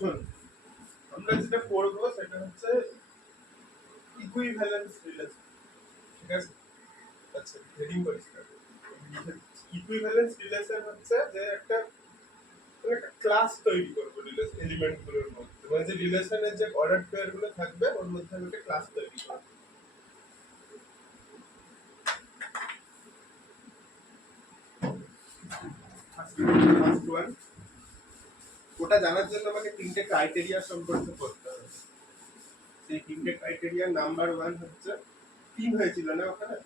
শোন, আমরা যেটা পড়বো সেটা হচ্ছে ইকুইভ্যালেন্স রিলেশন। ঠিক আছে? আচ্ছা, হেডিং পরিষ্কার। ইকুইভ্যালেন্স রিলেশন হচ্ছে যে একটা ক্লাস তৈরি করবো এলিমেন্ট গুলোর মধ্যে, মানে যে রিলেশনের যে অর্ডার পেয়ার গুলো থাকবে ওর মধ্যে আমি একটা ক্লাস তৈরি করবো। ফার্স্ট ওয়ান, ওটা জানার জন্য আমাকে তিনটে ক্রাইটেরিয়া সম্পর্কে পড়তে হবে। সেই তিনটে ক্রাইটেরিয়া, নাম্বার ওয়ান হচ্ছে, তিন হয়েছিল না ওখানে,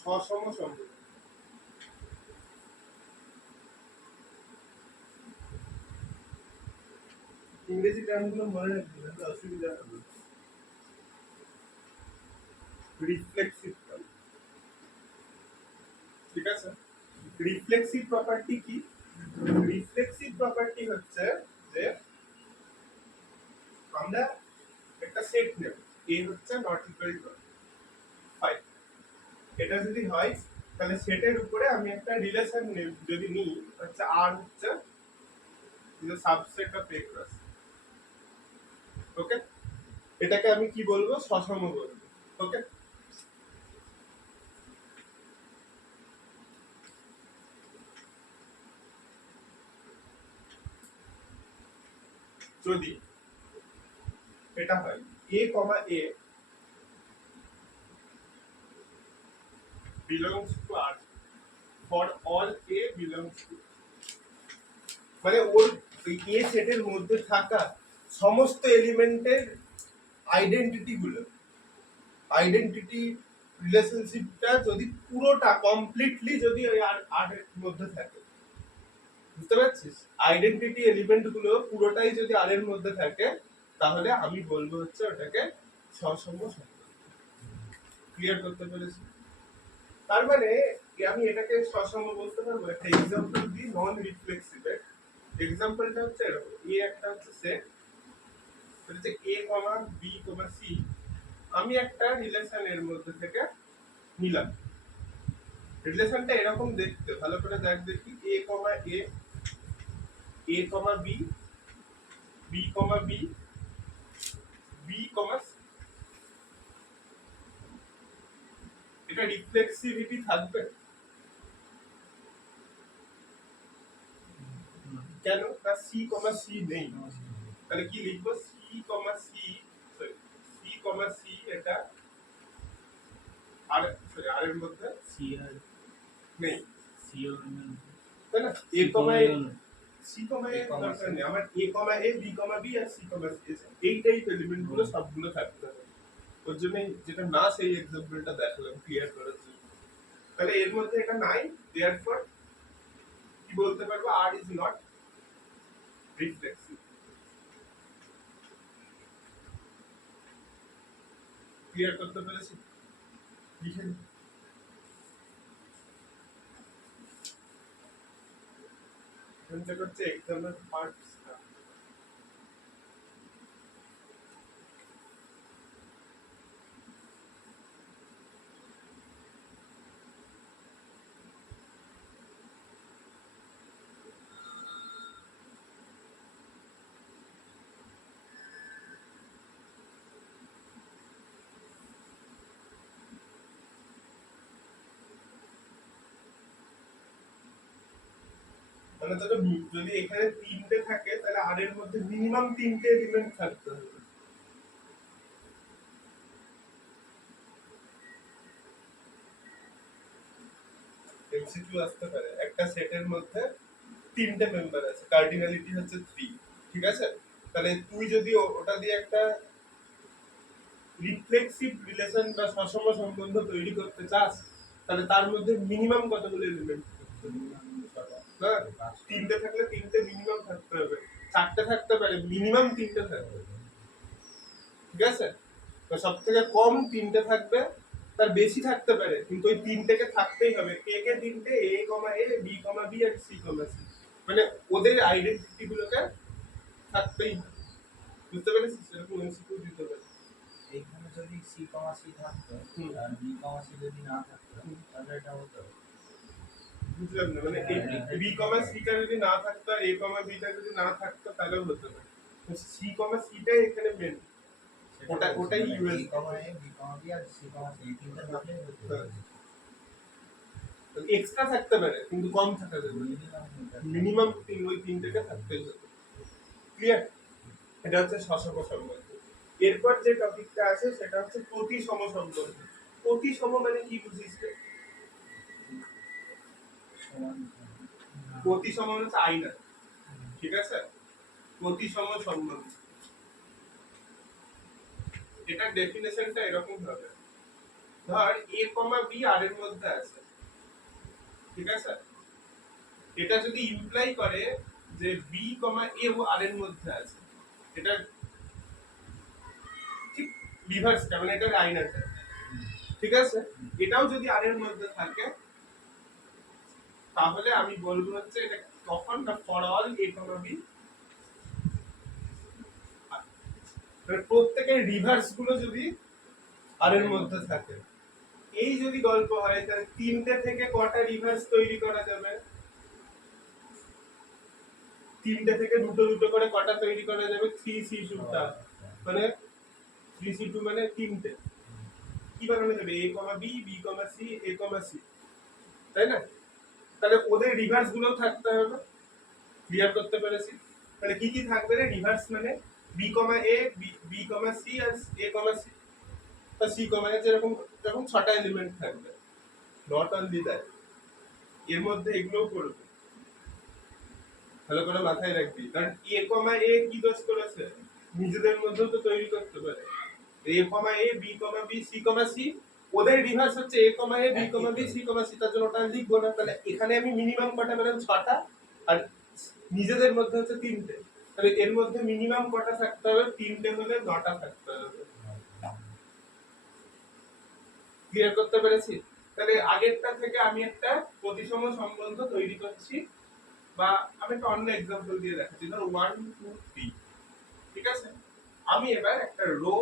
সসম সম্পর্ক। ইংরেজি টার্মগুলো মনে রাখবে, অসুবিধা হবে। রিফ্লেক্সিভ টার্ম, ঠিক আছে? রিফ্লেক্সিভ প্রপার্টি কি? রিফ্লেক্সিভ প্রপার্টি হচ্ছে যে আমরা একটা সেট নেব, এ হচ্ছে নট ইকুয়াল টু 5। এটা যদি হয় তাহলে সেটের উপরে আমি একটা রিলেশন যদি নিই, হচ্ছে আর হচ্ছে সাবসেট অফ এ ক্রস। ওকে, এটাকে আমি কি বলবো? সসম বলবো। ওকে, যদি এটা হয় a, a belongs to R for all a belongs to, মানে ওর এ সেটের মধ্যে থাকা সমস্ত এলিমেন্টের আইডেন্টিটি গুলো, আইডেন্টিটি রিলেশনশিপটা যদি পুরোটা কমপ্লিটলি যদি ওই আর এর মধ্যে থাকে, বুঝতে পারছিস? আইডেন্টিটি এলিমেন্ট গুলো পুরোটাই যদি আর এর মধ্যে থাকে, তাহলে আমি বলবো হচ্ছে ওটাকে সসম সম্পর্ক। ক্লিয়ার করতে পেরেছি? তার মানে আমি এটাকে সসম বলতে পারবো। একটা এক্সাম্পল দিই নন রিফ্লেক্সিভ। এক্সাম্পলটা হচ্ছে এরকম, এ একটা হচ্ছে সেট, হচ্ছে a, b, c, আমি একটা রিলেশন এর মধ্যে থেকে নিলাম। রিলেশনটা এরকম দেখতে, ভালো করে দেখ দেখি, a, b, b, b, c। এটা রিফ্লেক্সিভিটি থাকবে কেন? না c, c নেই। তাহলে কি লিখবো? c, c, এটা আর আর এর মধ্যে c আর নেই, c ও নেই, তাই না? a, c, দরকার নেই আমার। a, b, আর c, এই টাইপ এলিমেন্ট গুলো সবগুলো থাকতে হবে। ওর জন্য যেটা না সেই এক্সাম্পলটা দেখালাম ক্লিয়ার করার জন্য। তাহলে এর মধ্যে এটা নাই, দেয়ারফর কি বলতে পারবো? আর ইজ নট রিফ্লেক্সিভ। ক্লিয়ার করতে পেরেছি? লিখে দিই। এটা হচ্ছে এক্সাম্পল পার্ট। মানে তাহলে যদি এখানে তিনটে থাকে তাহলে আর এর মধ্যে মিনিমাম তিনটে এলিমেন্ট থাকতে হবে। এমসিকিউ আসতে পারে, একটা সেটের মধ্যে তিনটে মেম্বার আছে, কার্ডিনালিটি হচ্ছে 3, ঠিক আছে? তাহলে তুই যদি ওটা দিয়ে একটা রিফ্লেক্সিভ রিলেশন বা সসম সম্বন্ধ তৈরি করতে চাস, তাহলে তার মধ্যে মিনিমাম কতগুলো এলিমেন্ট? না, তিনটে থাকলে তিনটে মিনিমাম থাকতে হবে, চারটে থাকতে পারে, মিনিমাম তিনটে থাকবে, ঠিক আছে? তো সব থেকে কম তিনটে থাকবে, তার বেশি থাকতে পারে, কিন্তু ওই তিনটেকে থাকতেই হবে। কে কে তিনটে? a, b, b R c, c, মানে ওদের আইডেন্টিটি গুলোকে থাকতেই হবে। বুঝতে পেরেছিস? এরকম এমসিকিউ দিতে পারে। এইখানে যদি c, c থাকতো আর b, c যদি না থাকতো তাহলে এটা হতো। বুঝলাম না, মানে বি কমা সিটা যদি না থাকতো আর এ কমা বিটা যদি না থাকতো তাহলেও হতো না, সি কমা সিটাই এখানে মেন, ওটাই US B comma A B comma B R c comma C তিনটা থাকলে হতো। এক্সট্রা থাকতে পারে কিন্তু কম থাকা যাবে, মিনিমাম ওই তিনটাকে থাকতেই হবে। ক্লিয়ার? এটা হচ্ছে সসম সম্বন্ধ। এরপর যে টপিকটা আছে সেটা হচ্ছে প্রতিসম সম্বন্ধ। প্রতিসম মানে কি বুঝিস রে? সমান প্রতিসম হচ্ছে আয়না, ঠিক আছে? প্রতিসম সম্বন্ধ, এটার ডেফিনেশনটা এরকম হবে, ধর এ কমা বি আর এর মধ্যে আছে, ঠিক আছে? এটা যদি ইমপ্লাই করে যে বি কমা এ ও আর এর মধ্যে আছে, এটা ঠিক রিভার্সটা, মানে এটার আয়নাটা, ঠিক আছে? এটাও যদি আর এর মধ্যে থাকে তাহলে আমি বলবো হচ্ছে এটা তখন না for all a comma b, প্রত্যেকের রিভার্স গুলো যদি আর এর মধ্যে থাকে, এই যদি গল্প হয় তাহলে তিনটে থেকে কটা রিভার্স তৈরি করা যাবে? তিনটে থেকে দুটো দুটো করে কটা তৈরি করা যাবে? 3C2টা, মানে 3C2 মানে তিনটে। কি বানানো যাবে? এ comma B, B comma C, এ কমা সি, তাই না? তাহলে ওদের রিভার্স গুলো থাকতে হবে। ক্লিয়ার করতে পেরেছি? তাহলে কি কি থাকবে রে রিভার্স? মানে বি কমা এ, বি কমা সি আর এ কমা সি, বা সি কমা এ, যেরকম যখন 6টা এলিমেন্ট থাকবে, নট অনলি দ্যাট, এর মধ্যে এগুলোও করবে। ভালো করে মাথায় রাখবি, কারণ এ কমা এ কি দোষ করেছে? নিজেদের মধ্যেও তো তৈরি করতে পারে। এ কমা এ, B comma B, c comma C, ওদের রিভার্স হচ্ছে এ কমা এ, B comma B, c comma C, তার জন্য ওটা লিখবো না। তাহলে এখানে আমি মিনিমাম কটা পেলাম? 6টা, আর নিজেদের মধ্যে হচ্ছে 3টে। তাহলে এর মধ্যে মিনিমাম কটা থাকতে হবে? 3টে হলে 9টা থাকতে হবে। ক্লিয়ার করতে পেরেছি? তাহলে আগেরটা থেকে আমি একটা প্রতিসম সম্বন্ধ তৈরি করছি, বা আমি একটা অন্য एग्जांपल দিয়ে দেখাচ্ছি। ধরো 1 2 3, ঠিক আছে? আমি এবার একটা রো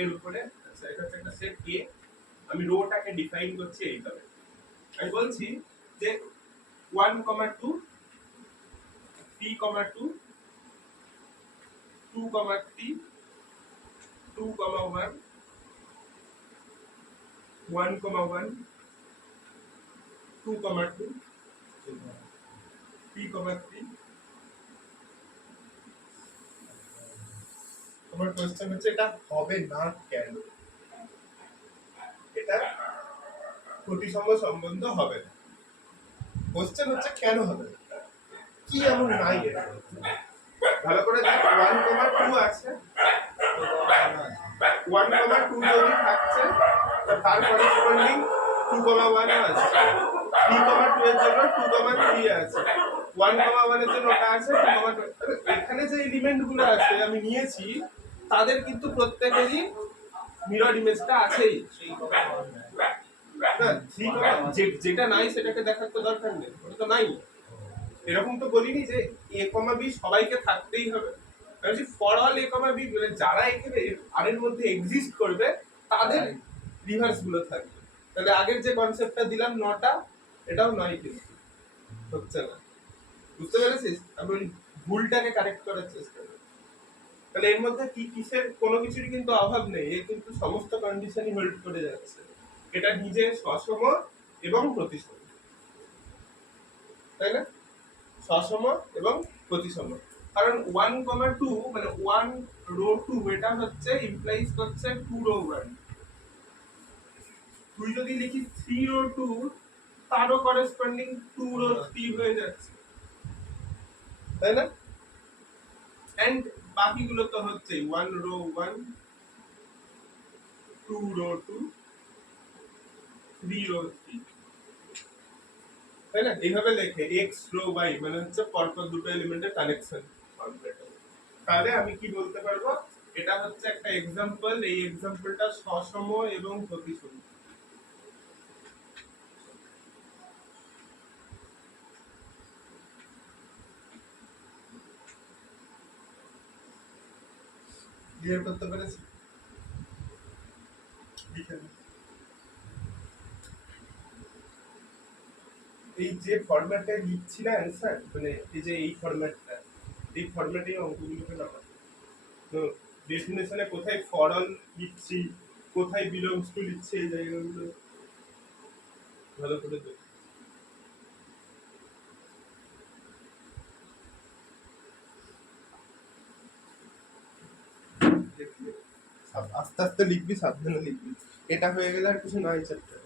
এর উপরে, আচ্ছা এটা হচ্ছে একটা সেট এ, আমি রোটাকে ডিফাইন করছি এইভাবে। আমি বলছি যে 1 2 3 2 2 3 2 1 1 1 2 2 3 3। তোমার কোশ্চেন হচ্ছে এটা হবে না কেন? এটা প্রতিসম সম্বন্ধ হবে না। কোশ্চেন হচ্ছে কেন হবে না? কি এমন নাই এটা? ভালো করে দেখ, 1 2 আছে, 1 2 যদি থাকছে তার করেসপন্ডিং 2 1 ও আছে, 3 2 এর জন্য 2 3 আছে, 1 1 এর জন্য ওটা আছে 2 2। এখানে যে এলিমেন্ট গুলো আছে আমি নিয়েছি তাদের কিন্তু প্রত্যেকেরই মিরর ইমেজটা আছেই। হ্যাঁ, যেটা নাই সেটাকে দেখার তো দরকার নেই, ওটা তো নাই। এরকম তো বলিনি যে এ কমা বি সবাইকে থাকতেই হবে, আমি for all a comma b, যারা এখানে আর এর মধ্যে এক্সিস্ট করবে তাদের রিভার্স গুলো থাকবে। তাহলে আগের যে কনসেপ্টটা দিলাম 9টা, এটাও 9 কিন্তু হচ্ছে না। বুঝতে পেরেছিস? আমি ভুলটাকে কারেক্ট করার চেষ্টা করি। তাহলে এর মধ্যে কি কিসের কোনো কিছুরই কিন্তু অভাব নেই, এ কিন্তু সমস্ত কন্ডিশনই হোল্ড করে যাচ্ছে। এটা নিজে সসম এবং প্রতিসম, তাই না? সসম এবং প্রতিসম, কারণ 1 2 মানে 1 রো 2 এটা হচ্ছে ইমপ্লাইজ করছে 2 রো 1। তুই যদি লিখিস 3 রো 2, তারও করেসপন্ডিং 2 রো 3 হয়ে যাচ্ছে, তাই না? এন্ড বাকিগুলো তো হচ্ছে 1 রো 1, 2 রো 2, 3 রো 3, তাই না? এইভাবে লেখে x রো y, মানে হচ্ছে পরপর দুটো এলিমেন্টের কানেকশন কমপ্লিট হবে। তাহলে আমি কি বলতে পারবো? এটা হচ্ছে একটা एग्जांपल, এই एग्जांपलটা সসম এবং প্রতিসম। ক্লিয়ার করতে পেরেছি? লিখে দিই। এই যে ফরম্যাটে লিখছি না অ্যান্সার, মানে এই যে এই ফরম্যাটটা, এই ফরম্যাটেই অঙ্কগুলোকে নামাতে। তো ডেফিনেশনে কোথায় ফর অল লিখছি, কোথায় বিলংস টু লিখছি, এই জায়গাগুলো ভালো করে দেখ। আস্তে আস্তে লিখবি, সাবধানে লিখবি। এটা হয়ে গেলে আর কিছু নয় চ্যাপ্টার।